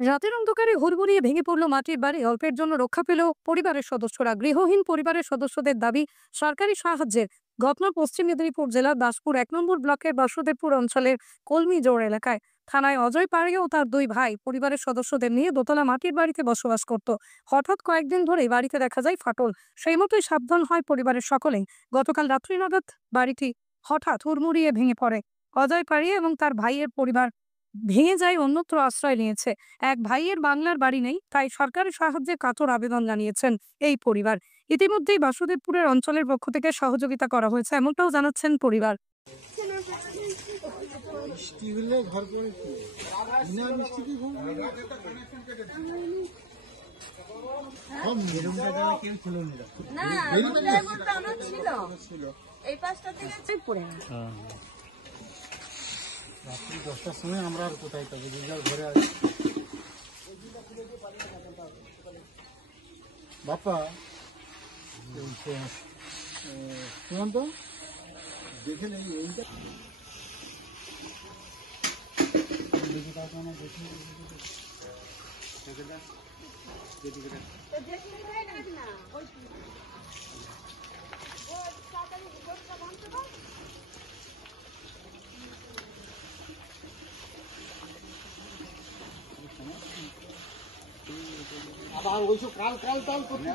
রাতের অন্ধকারে হুড়মুড়িয়ে ভেঙে পড়ল মাটির বাড়ি। অল্পের জন্য রক্ষা পেল পরিবারের সদস্যরা। গৃহহীন পরিবারের সদস্যদের দাবি সরকারি সাহায্যের। ঘটনা পশ্চিম মেদিনীপুর জেলার দাসপুর 1 নম্বর ব্লকের বাসুদেবপুর অঞ্চলের কলমি জোড় এলাকায়। থানায় অজয় পাড়ে ও তার 2 ভাই পরিবারের সদস্যদের নিয়ে দোতলা মাটির বাড়িতে বসবাস করত। হঠাৎ কয়েকদিন ধরেই বাড়িতে দেখা যায় ফাটল। সেই মতোই সাবধান হয় পরিবারের সকলেই। গতকাল রাত্রি নাগাদ বাড়িটি হঠাৎ হুড়মুড়িয়ে ভেঙে পড়ে। অজয় পাড়িয়ে এবং তার ভাইয়ের পরিবার ভেঙে যায়, অন্যত্র আশ্রয় নিয়েছে। এক ভাইয়ের বাংলার বাড়ি নেই, তাই সরকারি সাহায্যে কাতর আবেদন জানিয়েছেন এই পরিবার। ইতিমধ্যেই বাসুদেবপুরের অঞ্চলের পক্ষ থেকে সহযোগিতা করা হয়েছে, এমনটাও জানাচ্ছেন পরিবার। রাত্রি 10টার সময় আমরা আর কোথায় থাকি, যার ঘরে আছি। বাপা শুনুন তো, দেখে নেই এইটা আবার ওইসব কাল কাল কাল করতে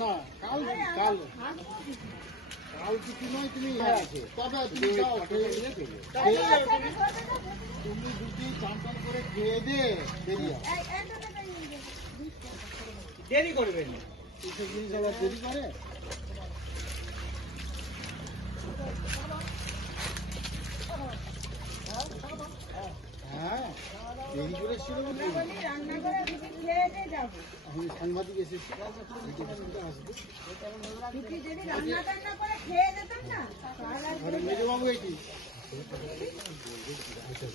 না, কাল কাল কাল কিছু নয়। তুমি তবে তুমি যাও, তুমি দুটি চান টান করে খেয়ে দে, দেরি করবেন এইসব জিনিস আবার দেরি করে। হ্যাঁ দেরি করে ছিল, আমি সাংবাদিক এসেছি, মেজবাবু এটি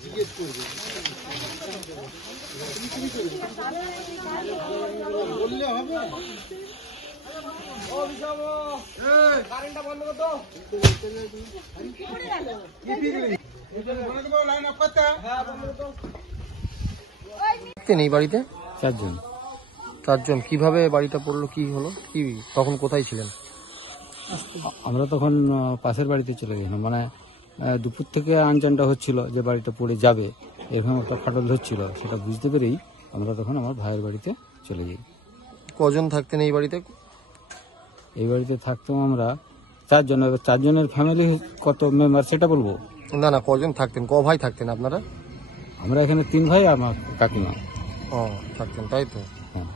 জিজ্ঞেস করবে, বললে হবে। এই বাড়িতে চারজন। চারজন কিভাবে বাড়িটা পড়লো, কি হলো, কি তখন কোথায় ছিলেন? আমরা তখন পাশের বাড়িতে চলে গেলাম, মানে দুপুর থেকে আনজানটা হচ্ছিল যে বাড়িটা পড়ে যাবে, এরকম একটা ফাটল ধরছিল। সেটা বুঝতে পেরেই আমরা তখন আমার ভাইয়ের বাড়িতে চলে যাই। কজন থাকতেন এই বাড়িতে? এই বাড়িতে থাকতাম আমরা চারজন। এবার চারজনের ফ্যামিলি কত মেম্বার সেটা বলবো না না, কজন থাকতেন, ক ভাই থাকতেন আপনারা? আমরা এখানে 3 ভাই, আমার কাকিমা। ও থাকতেন, তাই তো। হ্যাঁ।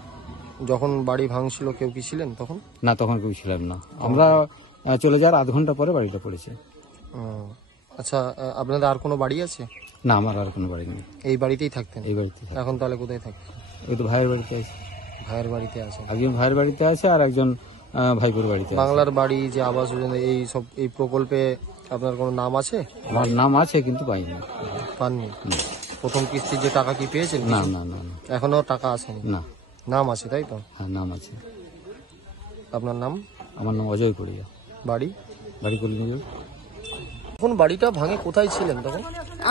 যখন বাড়ি ভাঙছিল কেউ কি ছিলেন তখন? না, তখন কেউ ছিলাম না। আমরা চলে যাওয়ার আধ ঘন্টা পরে বাড়িটা পড়েছে। আচ্ছা, আপনাদের আর কোনো বাড়ি আছে? না, আমার আর কোনো বাড়ি নেই। এই বাড়িতেই থাকতেন? এই বাড়িতে। এখন তাহলে কোথায় থাকতেন? ওই তো ভাইয়ের বাড়িতে আছে। ভাইয়ের বাড়িতে আছে? একজন ভাইয়ের বাড়িতে আছে আর একজন ভাইপুর বাড়িতে আছে। বাংলার বাড়ি যে আবাস যোজনা, এই সব এই প্রকল্পে আপনার কোনো নাম আছে? আমার নাম আছে কিন্তু পাইনি। পাননি? প্রথম কিস্তির যে টাকা কি পেয়েছেন? না না না না, এখনো টাকা আসেনি? না। নাম আছে তাই তো? হ্যাঁ, নাম আছে। আপনার নাম? আমার নাম অজয় পড়িয়া। বাড়ি? বাড়ি কলিনগর। তখন বাড়িটা ভাঙে কোথায় ছিলেন তখন?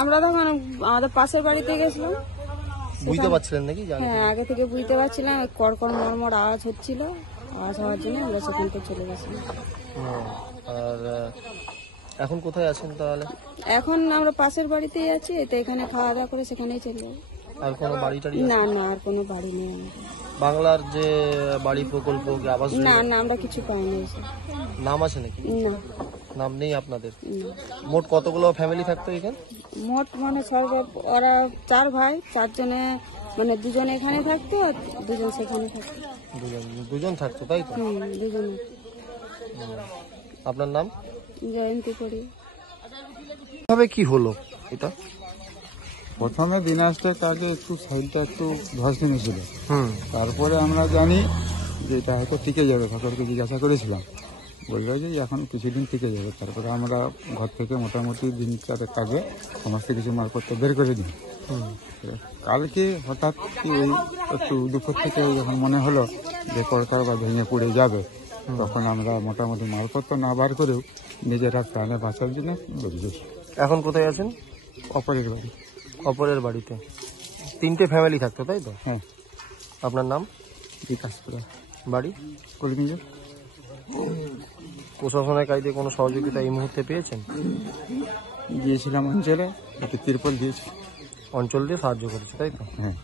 আমরা তখন আমাদের পাশের বাড়িতে গেছিলাম। বুঝতে পারছিলেন নাকি? হ্যাঁ, আগে থেকে বুঝতে পারছিলাম, কড়কড় মরমর আওয়াজ হচ্ছিল। আওয়াজ হওয়ার জন্য আমরা সেখান থেকে চলে গেছিলাম। আর এখন কোথায় আছেন তাহলে? এখন আমরা পাশের বাড়িতেই আছি, তো এখানে খাওয়া দাওয়া করে সেখানেই চলে যাবো। আর কোনো বাড়ি টাড়ি? না না, আর কোনো বাড়ি নেই আমাদের। বাংলার যে বাড়ি প্রকল্প কি আবাস না যোজনা? না, আমরা কিছু পাইনি। নাম আছে নাকি? না, নাম নেই আপনাদের? মোট কতগুলো ফ্যামিলি থাকতো এখানে? মোট মানে ওরা 4 ভাই, 4 জনে মানে 2 জন এখানে থাকতো আর 2 জন সেখানে থাকতো। দুজন থাকতো তাই তো? 2 জন। আপনার নাম? জয়ন্তী করি। কিভাবে কি হলো এটা? প্রথমে দিনাজটের আগে একটু সাইডটা একটু ধস নেমেছিল। তারপরে আমরা জানি যে এটা হয়তো টিকে যাবে, সকলকে জিজ্ঞাসা করেছিলাম, বললো যে এখন কিছুদিন টিকে যাবে। তারপরে আমরা ঘর থেকে মোটামুটি 3-4 আগে সমস্ত কিছু মালপত্র বের করে দিই। কালকে হঠাৎ কি ওই একটু দুপুর থেকে যখন মনে হলো যে কড়কড় বা ভেঙে পড়ে যাবে, তখন আমরা মোটামুটি মালপত্র না বার করেও নিজেরা প্রাণে বাঁচার জন্য বেরিয়েছি। এখন কোথায় আছেন? অপরের বাড়ি। অপরের বাড়িতে? তিনটে ফ্যামিলি থাকতো তাই তো? হ্যাঁ, আপনার নাম, বিকাশ করে বাড়ি? কলমিজ। প্রশাসনের কাছ দিয়ে কোনো সহযোগিতা এই মুহূর্তে পেয়েছেন? গিয়েছিলাম অঞ্চলে, একটু তিরপল দিয়েছি। অঞ্চল দিয়ে সাহায্য করেছে তাই তো? হ্যাঁ।